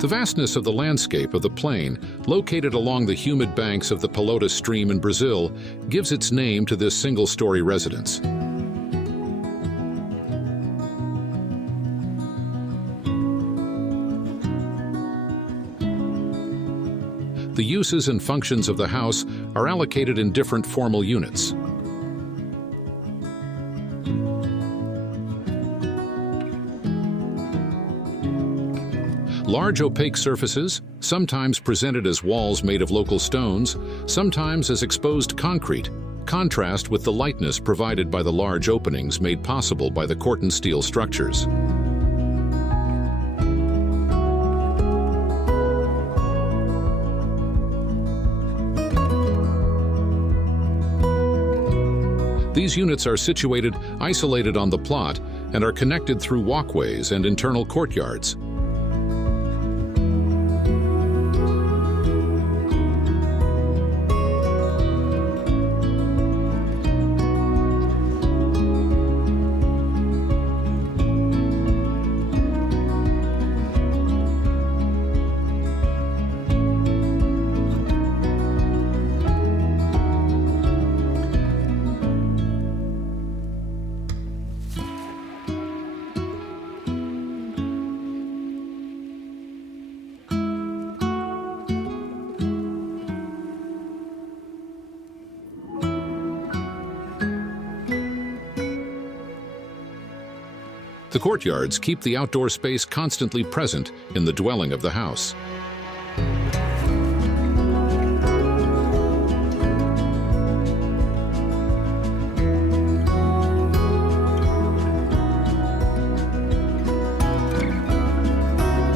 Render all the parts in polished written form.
The vastness of the landscape of the plain, located along the humid banks of the Pelotas stream in Brazil, gives its name to this single-story residence. The uses and functions of the house are allocated in different formal units. Large opaque surfaces, sometimes presented as walls made of local stones, sometimes as exposed concrete, contrast with the lightness provided by the large openings made possible by the Corten steel structures. These units are situated isolated on the plot and are connected through walkways and internal courtyards. The courtyards keep the outdoor space constantly present in the dwelling of the house.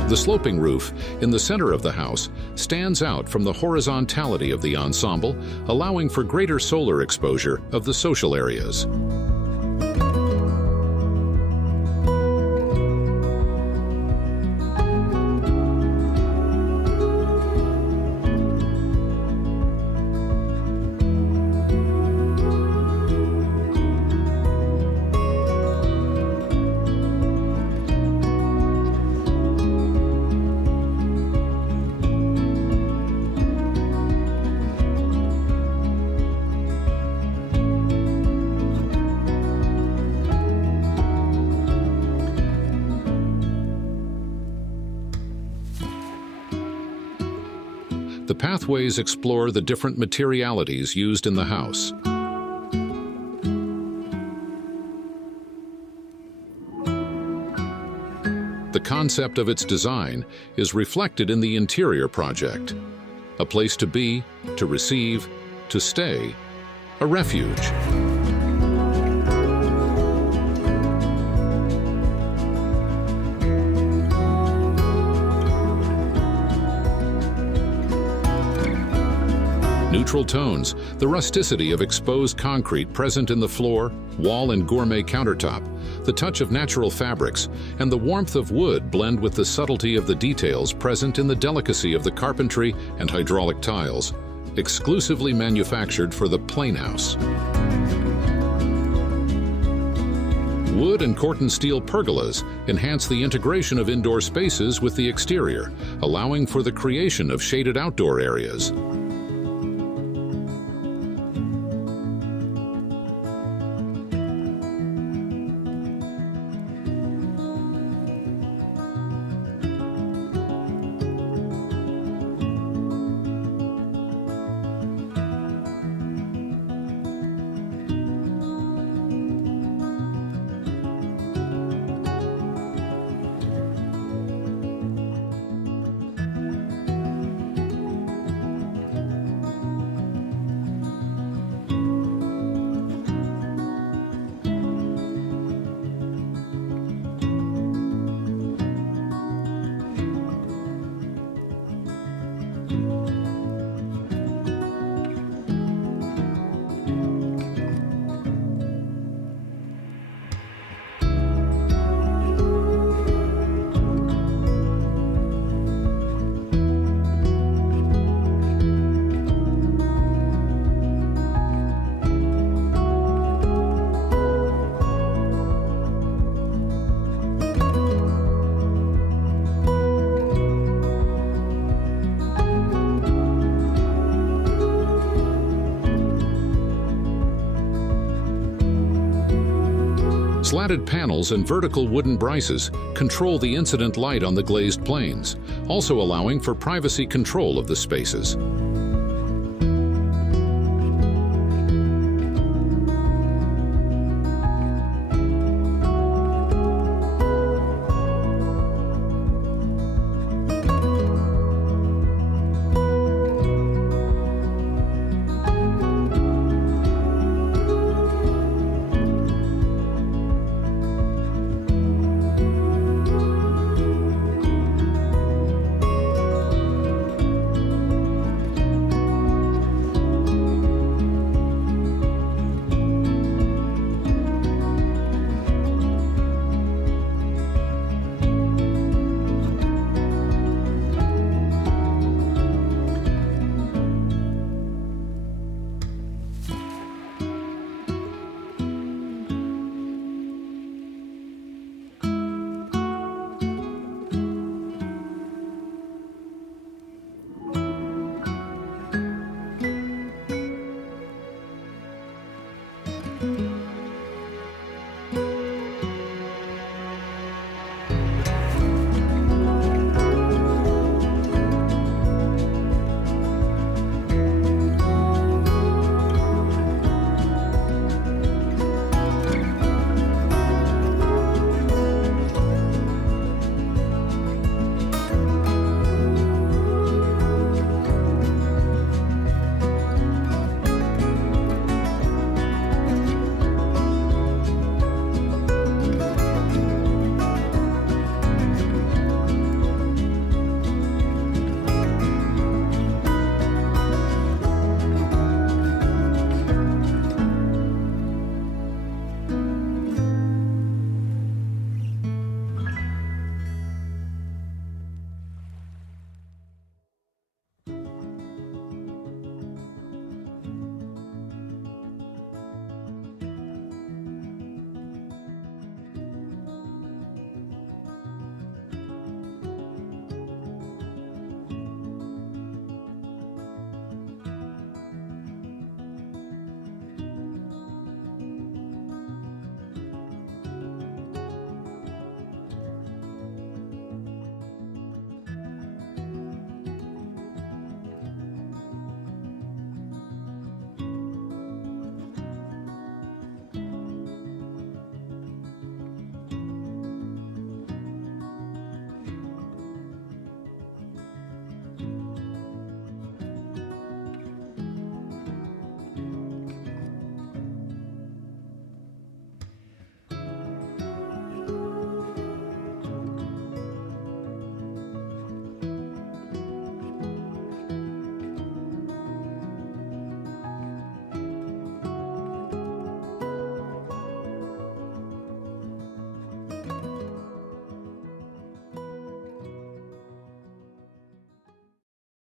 The sloping roof in the center of the house stands out from the horizontality of the ensemble, allowing for greater solar exposure of the social areas. The pathways explore the different materialities used in the house. The concept of its design is reflected in the interior project. A place to be, to receive, to stay, a refuge. Neutral tones, the rusticity of exposed concrete present in the floor, wall, and gourmet countertop, the touch of natural fabrics, and the warmth of wood blend with the subtlety of the details present in the delicacy of the carpentry and hydraulic tiles, exclusively manufactured for the plain house. Wood and Corten steel pergolas enhance the integration of indoor spaces with the exterior, allowing for the creation of shaded outdoor areas. Slatted panels and vertical wooden brises control the incident light on the glazed planes, also allowing for privacy control of the spaces.